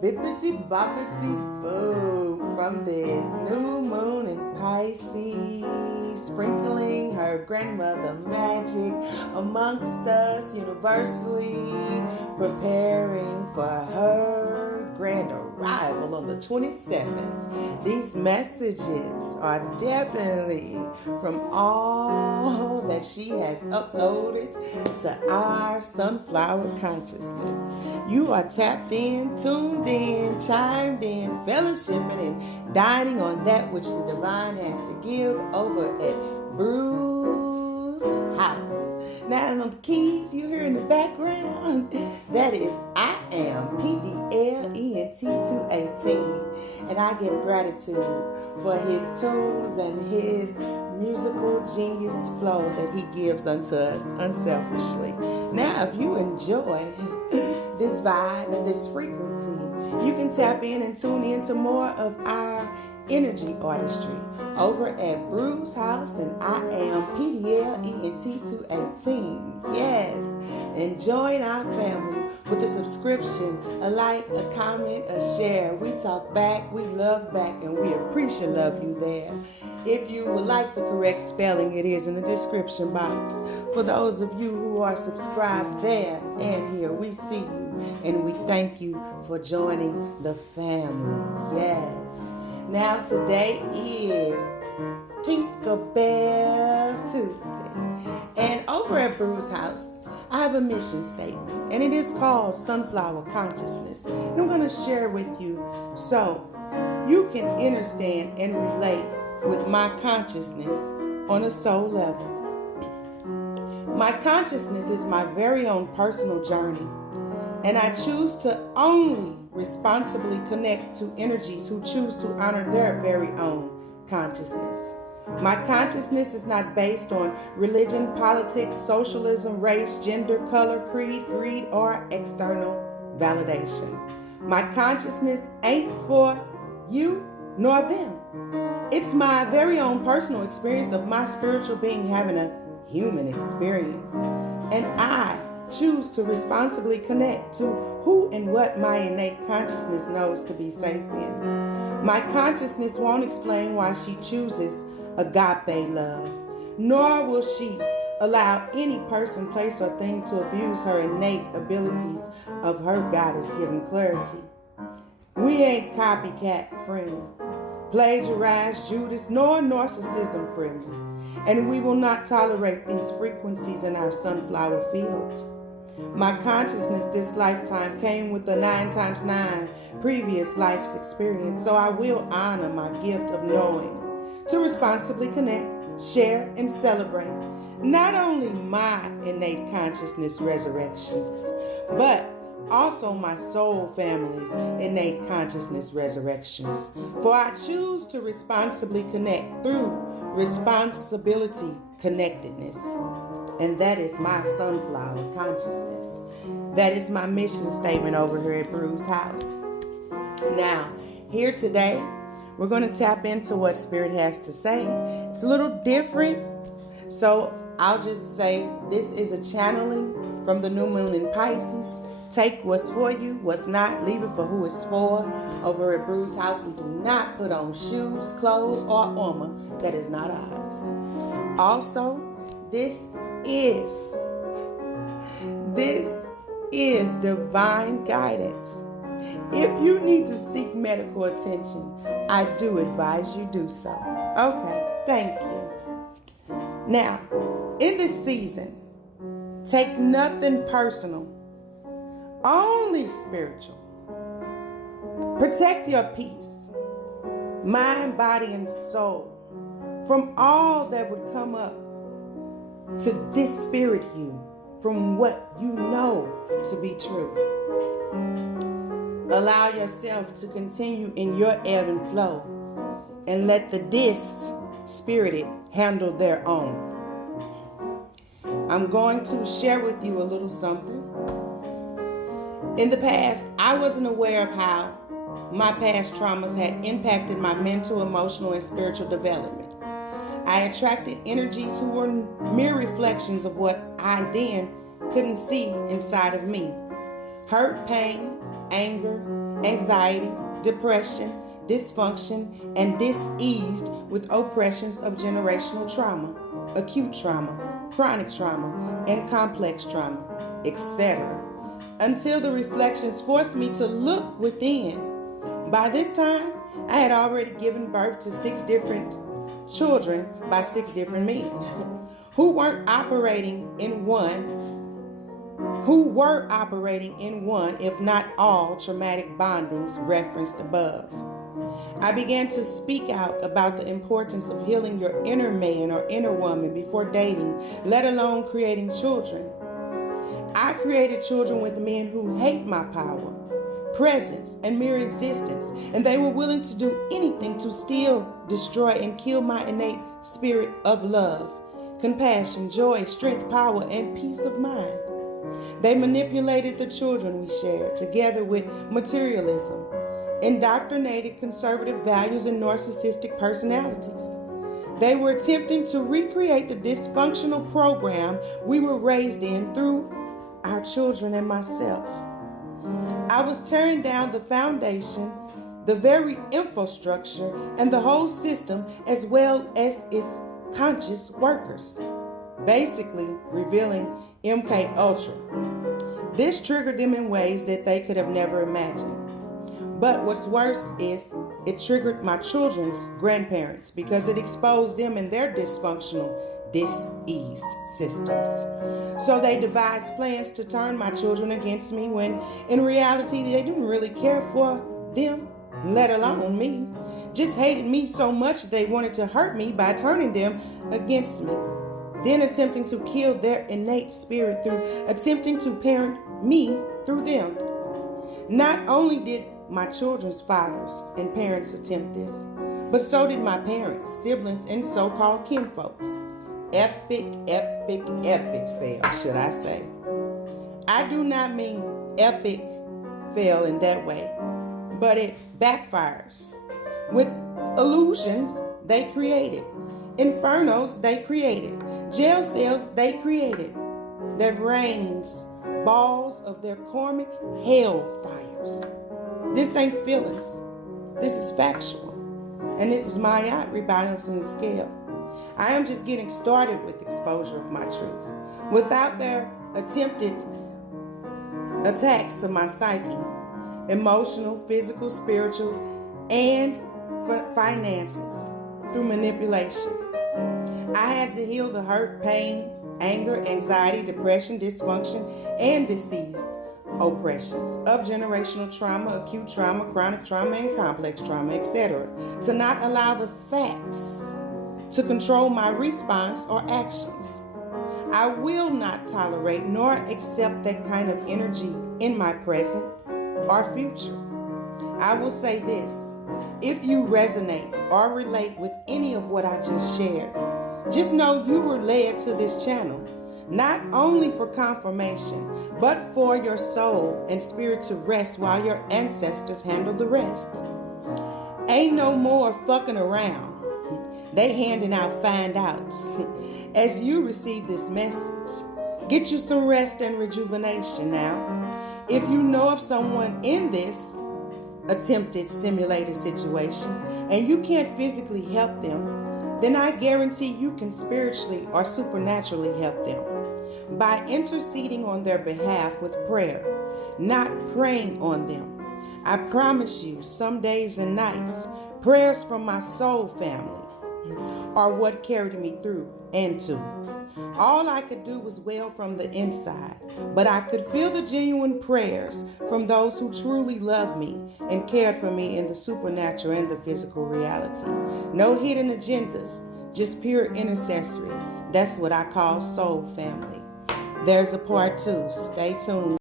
Bippity boppity boo from this new moon in Pisces, sprinkling her grandmother magic amongst us universally, preparing for her grand arrival on the 27th. These messages are definitely from all that she has uploaded to our sunflower consciousness. You are tapped in, tuned in, chimed in, fellowshipping, and dining on that which the divine has to give over at Bruj's house. Now, on the keys you hear in the background, that is I am Pdlent218, and I give gratitude for his tunes and his musical genius flow that he gives unto us unselfishly. Now, if you enjoy this vibe and this frequency, you can tap in and tune in to more of our energy artistry over at Bruj's house, and I am Pdlent218. Yes, and join our family with a subscription, a like, a comment, a share. We talk back, we love back, and we appreciate love you there. If you would like the correct spelling, it is in the description box. For those of you who are subscribed there and here, we see you and we thank you for joining the family. Yes. Now today is Tinkerbell Tuesday. And over at Bruj's house, I have a mission statement, and it is called Sunflower Consciousness. And I'm going to share with you so you can understand and relate with my consciousness on a soul level. My consciousness is my very own personal journey, and I choose to only responsibly connect to energies who choose to honor their very own consciousness. My consciousness is not based on religion, politics, socialism, race, gender, color, creed, greed, or external validation. My consciousness ain't for you nor them. It's my very own personal experience of my spiritual being having a human experience. And I choose to responsibly connect to who and what my innate consciousness knows to be safe in. My consciousness won't explain why she chooses agape love, nor will she allow any person, place, or thing to abuse her innate abilities of her goddess-given clarity. We ain't copycat friendly, plagiarized Judas, nor narcissism friendly, and we will not tolerate these frequencies in our sunflower field. My consciousness this lifetime came with a 9 times 9 previous life's experience, so I will honor my gift of knowing to responsibly connect, share, and celebrate not only my innate consciousness resurrections, but also my soul family's innate consciousness resurrections. For I choose to responsibly connect through responsibility connectedness. And that is my sunflower consciousness. That is my mission statement over here at Bruj's house. Now, here today, we're going to tap into what Spirit has to say. It's a little different, so I'll just say this is a channeling from the new moon in Pisces. Take what's for you, what's not, leave it for who it's for. Over at Bruj's house, we do not put on shoes, clothes, or armor that is not ours. Also, this is divine guidance. If you need to seek medical attention, I do advise you do so. Okay, thank you. Now, in this season, take nothing personal, only spiritual. Protect your peace, mind, body, and soul from all that would come up to dispirit you from what you know to be true. Allow yourself to continue in your ebb and flow and let the dispirited handle their own. I'm going to share with you a little something. In the past, I wasn't aware of how my past traumas had impacted my mental, emotional, and spiritual development. I attracted energies who were mere reflections of what I then couldn't see inside of me. Hurt, pain, anger, anxiety, depression, dysfunction, and diseased with oppressions of generational trauma, acute trauma, chronic trauma, and complex trauma, etc. Until the reflections forced me to look within. By this time, I had already given birth to 6 different children by 6 different men who were operating in one, if not all, traumatic bondings referenced above. I began to speak out about the importance of healing your inner man or inner woman before dating, let alone creating children. I created children with men who hate my power, presence, and mere existence, and they were willing to do anything to steal, destroy, and kill my innate spirit of love, compassion, joy, strength, power, and peace of mind. They manipulated the children we shared, together with materialism, indoctrinated conservative values, and narcissistic personalities. They were attempting to recreate the dysfunctional program we were raised in through our children and myself. I was tearing down the foundation, the very infrastructure, and the whole system, as well as its conscious workers, basically revealing MK Ultra. This triggered them in ways that they could have never imagined. But what's worse is it triggered my children's grandparents because it exposed them in their dysfunctional, diseased systems. So they devised plans to turn my children against me when in reality they didn't really care for them, let alone me. Just hated me so much they wanted to hurt me by turning them against me. Then attempting to kill their innate spirit through attempting to parent me through them. Not only did my children's fathers and parents attempt this, but so did my parents, siblings, and so-called kinfolks. Epic fail, should I say. I do not mean epic fail in that way, but it backfires. With illusions they created, infernos they created, jail cells they created, that rains balls of their karmic hellfires. This ain't feelings. This is factual. And this is my rebalancing the scale. I am just getting started with exposure of my truth. Without their attempted attacks to my psyche, emotional, physical, spiritual, and finances through manipulation. I had to heal the hurt, pain, anger, anxiety, depression, dysfunction, and diseased oppressions of generational trauma, acute trauma, chronic trauma, and complex trauma, etc. To not allow the facts to control my response or actions. I will not tolerate nor accept that kind of energy in my present or future. I will say this: if you resonate or relate with any of what I just shared, just know you were led to this channel, not only for confirmation, but for your soul and spirit to rest while your ancestors handle the rest. Ain't no more fucking around. They handing out find outs. As you receive this message, get you some rest and rejuvenation now. If you know of someone in this attempted simulated situation and you can't physically help them, then I guarantee you can spiritually or supernaturally help them by interceding on their behalf with prayer, not praying on them. I promise you, some days and nights, prayers from my soul family are what carried me through and to. All I could do was wail from the inside, but I could feel the genuine prayers from those who truly loved me and cared for me in the supernatural and the physical reality. No hidden agendas, just pure intercessory. That's what I call soul family. There's a part 2. Stay tuned.